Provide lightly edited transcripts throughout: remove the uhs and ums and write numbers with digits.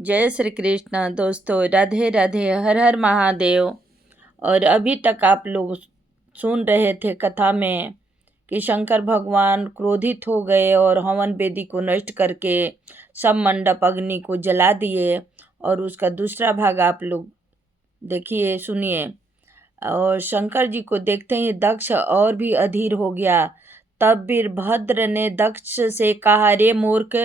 जय श्री कृष्ण दोस्तों, राधे राधे, हर हर महादेव। और अभी तक आप लोग सुन रहे थे कथा में कि शंकर भगवान क्रोधित हो गए और हवन वेदी को नष्ट करके सब मंडप अग्नि को जला दिए। और उसका दूसरा भाग आप लोग देखिए, सुनिए। और शंकर जी को देखते ही दक्ष और भी अधीर हो गया। तब वीरभद्र ने दक्ष से कहा, रे मूर्ख,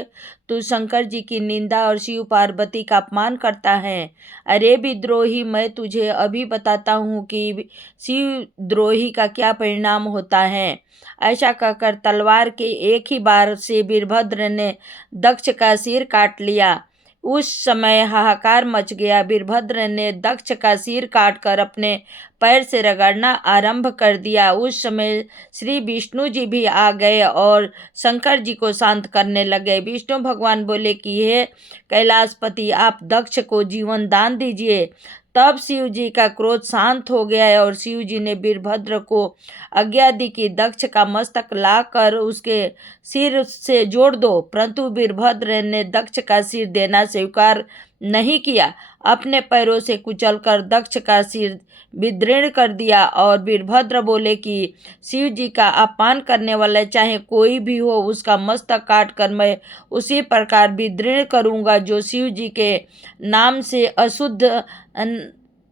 तू शंकर जी की निंदा और शिव पार्वती का अपमान करता है। अरे विद्रोही, मैं तुझे अभी बताता हूँ कि शिव द्रोही का क्या परिणाम होता है। ऐसा कहकर तलवार के एक ही बार से वीरभद्र ने दक्ष का सिर काट लिया। उस समय हाहाकार मच गया। वीरभद्र ने दक्ष का सिर काटकर अपने पैर से रगड़ना आरंभ कर दिया। उस समय श्री विष्णु जी भी आ गए और शंकर जी को शांत करने लगे। विष्णु भगवान बोले कि हे कैलाशपति, आप दक्ष को जीवन दान दीजिए। तब शिव जी का क्रोध शांत हो गया और शिव जी ने वीरभद्र को आज्ञा दी कि दक्ष का मस्तक लाकर उसके सिर से जोड़ दो। परंतु वीरभद्र ने दक्ष का सिर देना स्वीकार नहीं किया। अपने पैरों से कुचलकर दक्ष का सिर विदीर्ण कर दिया। और वीरभद्र बोले कि शिव जी का अपमान करने वाला चाहे कोई भी हो, उसका मस्तक काट कर मैं उसी प्रकार विदीर्ण करूँगा जो शिव जी के नाम से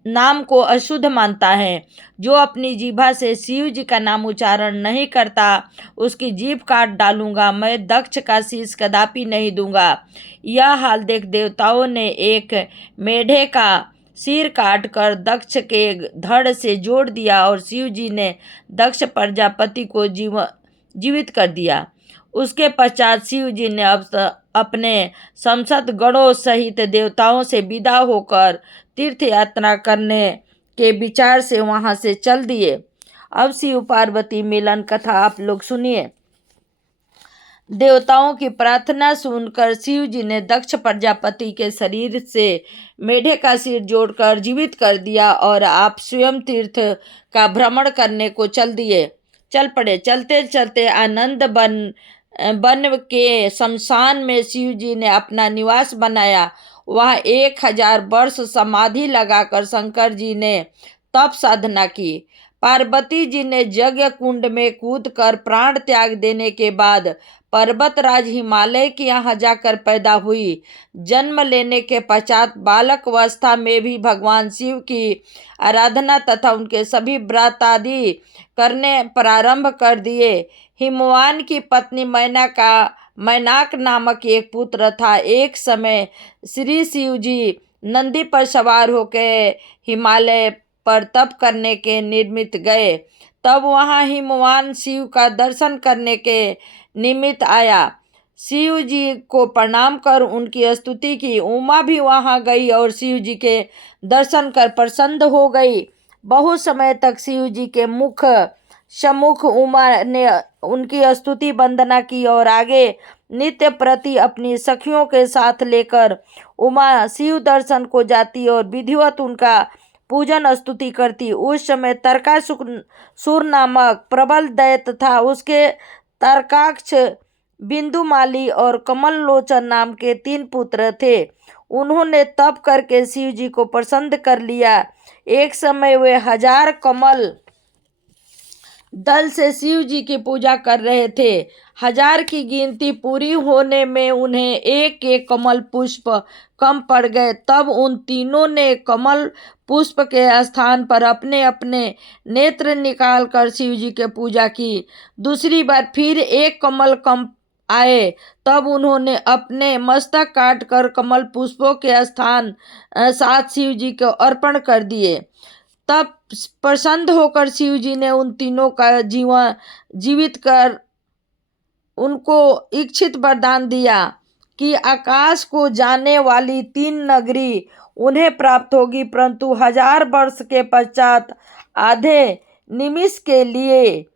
नाम को अशुद्ध मानता है। जो अपनी जीभा से शिव जी का नाम उच्चारण नहीं करता, उसकी जीभ काट डालूंगा। मैं दक्ष का शीश कदापि नहीं दूंगा। यह हाल देख देवताओं ने एक मेढे का सिर काट कर दक्ष के धड़ से जोड़ दिया और शिव जी ने दक्ष प्रजापति को जीवित कर दिया। उसके पश्चात शिव जी ने अपने संसद गणों सहित देवताओं से विदा होकर तीर्थ यात्रा करने के विचार से वहां से चल दिए। अब शिव पार्वती मिलन कथा आप लोग सुनिए। देवताओं की प्रार्थना सुनकर शिव जी ने दक्ष प्रजापति के शरीर से मेढे का सिर जोड़कर जीवित कर दिया और आप स्वयं तीर्थ का भ्रमण करने को चल पड़े। चलते चलते आनंद वन के शमशान में शिव जी ने अपना निवास बनाया। वह 1000 वर्ष समाधि लगाकर शंकर जी ने तप साधना की। पार्वती जी ने यज्ञ कुंड में कूदकर प्राण त्याग देने के बाद पर्वतराज हिमालय के यहाँ जाकर पैदा हुई। जन्म लेने के पश्चात बालक अवस्था में भी भगवान शिव की आराधना तथा उनके सभी व्रत आदि करने प्रारंभ कर दिए। हिमवान की पत्नी मैनाक नामक एक पुत्र था। एक समय श्री शिव जी नंदी पर सवार होकर हिमालय पर तप करने के निमित्त गए। तब वहां हिमवान शिव का दर्शन करने के निमित्त आया। शिव जी को प्रणाम कर उनकी स्तुति की। उमा भी वहां गई और शिव जी के दर्शन कर प्रसन्न हो गई। बहुत समय तक शिव जी के मुख सम्मुख उमा ने उनकी स्तुति वंदना की और आगे नित्य प्रति अपनी सखियों के साथ लेकर उमा शिव दर्शन को जाती और विधिवत उनका पूजन स्तुति करती। उस समय तारकासुर नामक प्रबल दैत्य तथा उसके तारकाक्ष, बिंदुमाली और कमल लोचन नाम के 3 पुत्र थे। उन्होंने तप करके शिव जी को प्रसन्न कर लिया। एक समय वे 1000 कमल दल से शिव जी की पूजा कर रहे थे। 1000 की गिनती पूरी होने में उन्हें एक एक कमल पुष्प कम पड़ गए। तब उन तीनों ने कमल पुष्प के स्थान पर अपने अपने नेत्र निकाल कर शिव जी की पूजा की। दूसरी बार फिर एक कमल कम आए। तब उन्होंने अपने मस्तक काट कर कमल पुष्पों के स्थान साथ शिव जी को अर्पण कर दिए। तब प्रसन्न होकर शिव जी ने उन तीनों का जीवित कर उनको इच्छित वरदान दिया कि आकाश को जाने वाली 3 नगरी उन्हें प्राप्त होगी, परंतु 1000 वर्ष के पश्चात आधे निमिष के लिए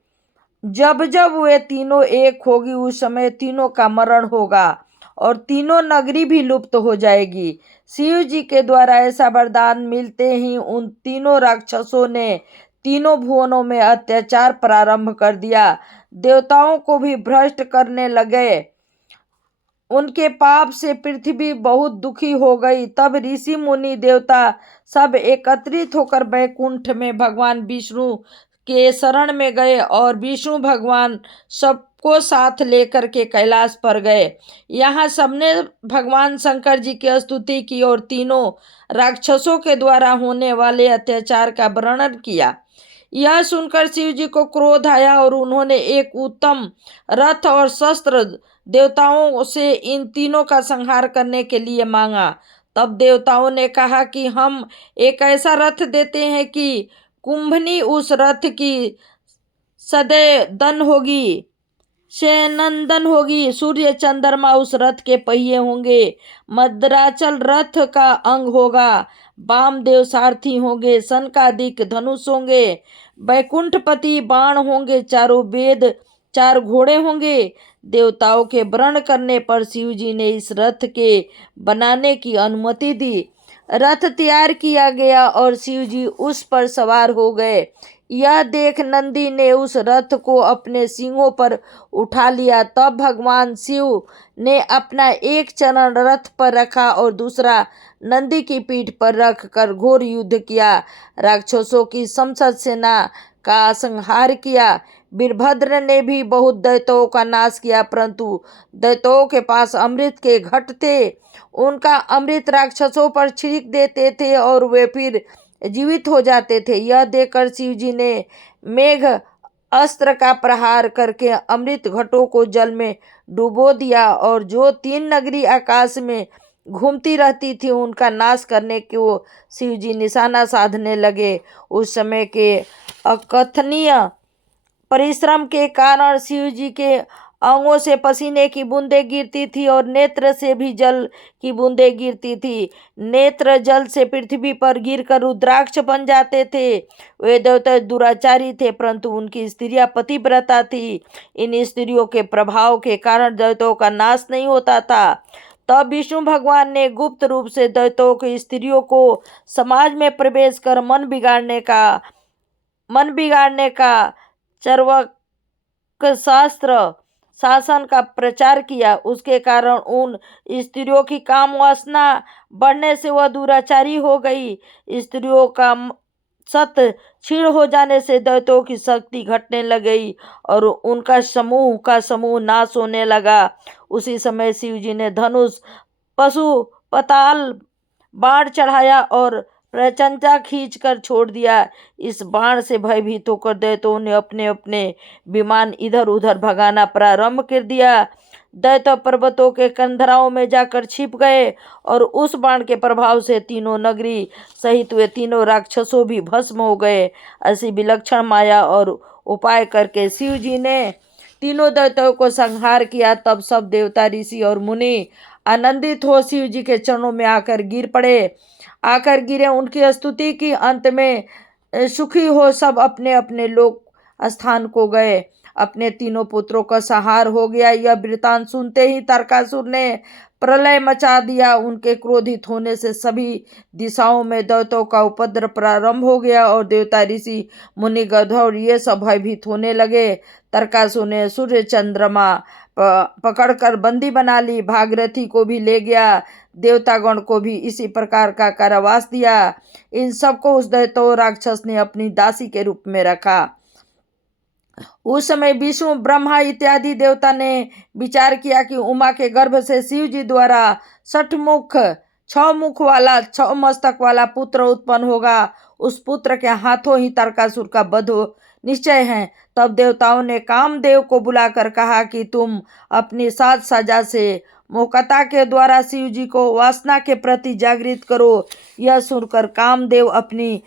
जब जब वे तीनों एक होगी, उस समय तीनों का मरण होगा और तीनों नगरी भी लुप्त हो जाएगी। शिव जी के द्वारा ऐसा वरदान मिलते ही उन तीनों राक्षसों ने तीनों भुवनों में अत्याचार प्रारंभ कर दिया। देवताओं को भी भ्रष्ट करने लगे उनके पाप से पृथ्वी बहुत दुखी हो गई। तब ऋषि मुनि देवता सब एकत्रित होकर बैकुंठ में भगवान विष्णु के शरण में गए और विष्णु भगवान सबको साथ लेकर के कैलाश पर गए। यहाँ सबने भगवान शंकर जी की स्तुति की और तीनों राक्षसों के द्वारा होने वाले अत्याचार का वर्णन किया। यह सुनकर शिव जी को क्रोध आया और उन्होंने एक उत्तम रथ और शस्त्र देवताओं से इन तीनों का संहार करने के लिए मांगा। तब देवताओं ने कहा कि हम एक ऐसा रथ देते हैं कि कुंभनी उस रथ की सदैदन होगी, शयनंदन होगी, सूर्य चंद्रमा उस रथ के पहिए होंगे, मद्राचल रथ का अंग होगा, वामदेव सारथी होंगे, सनकादिक धनुष होंगे, बैकुंठपति बाण होंगे, चारों वेद 4 घोड़े होंगे। देवताओं के वर्ण करने पर शिव जी ने इस रथ के बनाने की अनुमति दी। रथ तैयार किया गया और शिव जी उस पर सवार हो गए। यह देख नंदी ने उस रथ को अपने सींगों पर उठा लिया। तब भगवान शिव ने अपना एक चरण रथ पर रखा और दूसरा नंदी की पीठ पर रख कर घोर युद्ध किया। राक्षसों की समस्त सेना का संहार किया। वीरभद्र ने भी बहुत दैत्यों का नाश किया, परंतु दैत्यों के पास अमृत के घट थे। उनका अमृत राक्षसों पर छिड़क देते थे और वे फिर जीवित हो जाते थे। यह देखकर शिव जी ने मेघ अस्त्र का प्रहार करके अमृत घटों को जल में डुबो दिया और जो 3 नगरी आकाश में घूमती रहती थी उनका नाश करने को शिव जी निशाना साधने लगे। उस समय के अकथनीय परिश्रम के कारण शिव जी के अंगों से पसीने की बूंदें गिरती थी और नेत्र से भी जल की बूंदें गिरती थी। नेत्र जल से पृथ्वी पर गिरकर रुद्राक्ष बन जाते थे। वे देवता दुराचारी थे, परंतु उनकी स्त्रियां पतिव्रता थी। इन स्त्रियों के प्रभाव के कारण दैत्यों का नाश नहीं होता था। तब विष्णु भगवान ने गुप्त रूप से दैत्यों की स्त्रियों को समाज में प्रवेश कर मन बिगाड़ने का चर्वक शास्त्र शासन का प्रचार किया। उसके कारण उन स्त्रियों की काम वासना बढ़ने से वह दुराचारी हो गई। स्त्रियों का सत क्षीण हो जाने से दैत्यों की शक्ति घटने लगी और उनका समूह का समूह नाश होने लगा। उसी समय शिव जी ने धनुष, पशु, पताल, बाण चढ़ाया और प्रचंडा खींच कर छोड़ दिया। इस बाण से भयभीत होकर दैत्यों ने अपने अपने विमान इधर उधर भगाना प्रारंभ कर दिया। दैत्य पर्वतों के कंधराओं में जाकर छिप गए और उस बाण के प्रभाव से तीनों नगरी सहित वे तीनों राक्षसों भी भस्म हो गए। ऐसी विलक्षण माया और उपाय करके शिव जी ने तीनों दैत्यों को संहार किया। तब सब देवता, ऋषि और मुनि आनंदित हो शिव जी के चरणों में आकर गिरे। उनकी स्तुति की। अंत में सुखी हो सब अपने अपने लोक स्थान को गए। अपने तीनों पुत्रों का संहार हो गया। यह वृतांत सुनते ही तारकासुर ने प्रलय मचा दिया। उनके क्रोधित होने से सभी दिशाओं में दैत्यों का उपद्रव प्रारंभ हो गया और देवता, ऋषि, मुनि, गंधर्व ये सब भयभीत होने लगे। तारकासुर ने सूर्य चंद्रमा पकड़कर बंदी बना ली। भागीरथी को भी ले गया। देवतागण को भी इसी प्रकार का कारावास दिया। इन सबको उस दैत्य राक्षस ने अपनी दासी के रूप में रखा। उस समय विष्णु, ब्रह्मा इत्यादि देवता ने विचार किया कि उमा के गर्भ से शिव जी द्वारा 6 मुख वाला 6 मस्तक वाला पुत्र उत्पन्न होगा। उस पुत्र के हाथों ही तारकासुर का वध निश्चय है। तब देवताओं ने कामदेव को बुलाकर कहा कि तुम अपनी साज सज्जा से मोहकता के द्वारा शिव जी को वासना के प्रति जागृत करो। यह सुनकर कामदेव अपनी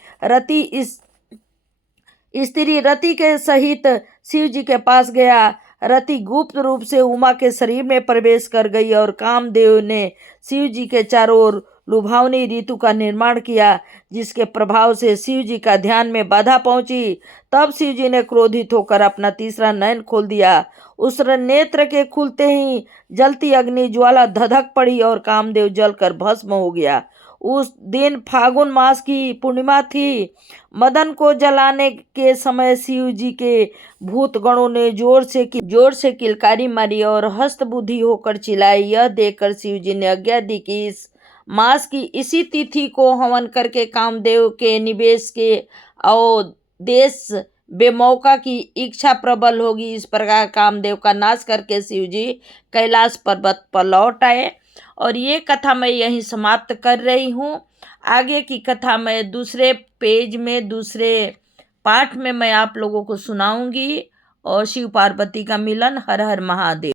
स्त्री रति के सहित शिव जी के पास गया। रति गुप्त रूप से उमा के शरीर में प्रवेश कर गई और कामदेव ने शिव जी के चारों ओर लुभावनी ऋतु का निर्माण किया, जिसके प्रभाव से शिव जी का ध्यान में बाधा पहुंची। तब शिव जी ने क्रोधित होकर अपना तीसरा नयन खोल दिया। उस नेत्र के खुलते ही जलती अग्नि ज्वाला धधक पड़ी और कामदेव जलकर भस्म हो गया। उस दिन फागुन मास की पूर्णिमा थी। मदन को जलाने के समय शिव जी के भूत गणों ने जोर से किलकारी मारी और हस्त बुद्धि होकर चिल्लाई। यह देखकर शिव जी ने आज्ञा दी कि इस मास की इसी तिथि को हवन करके कामदेव के निवेश के अवदेश बेमौका की इच्छा प्रबल होगी। इस प्रकार कामदेव का नाश करके शिव जी कैलाश पर्वत पर लौट आए। और ये कथा मैं यहीं समाप्त कर रही हूँ। आगे की कथा मैं दूसरे पेज में दूसरे पाठ में मैं आप लोगों को सुनाऊंगी। और शिव पार्वती का मिलन। हर हर महादेव।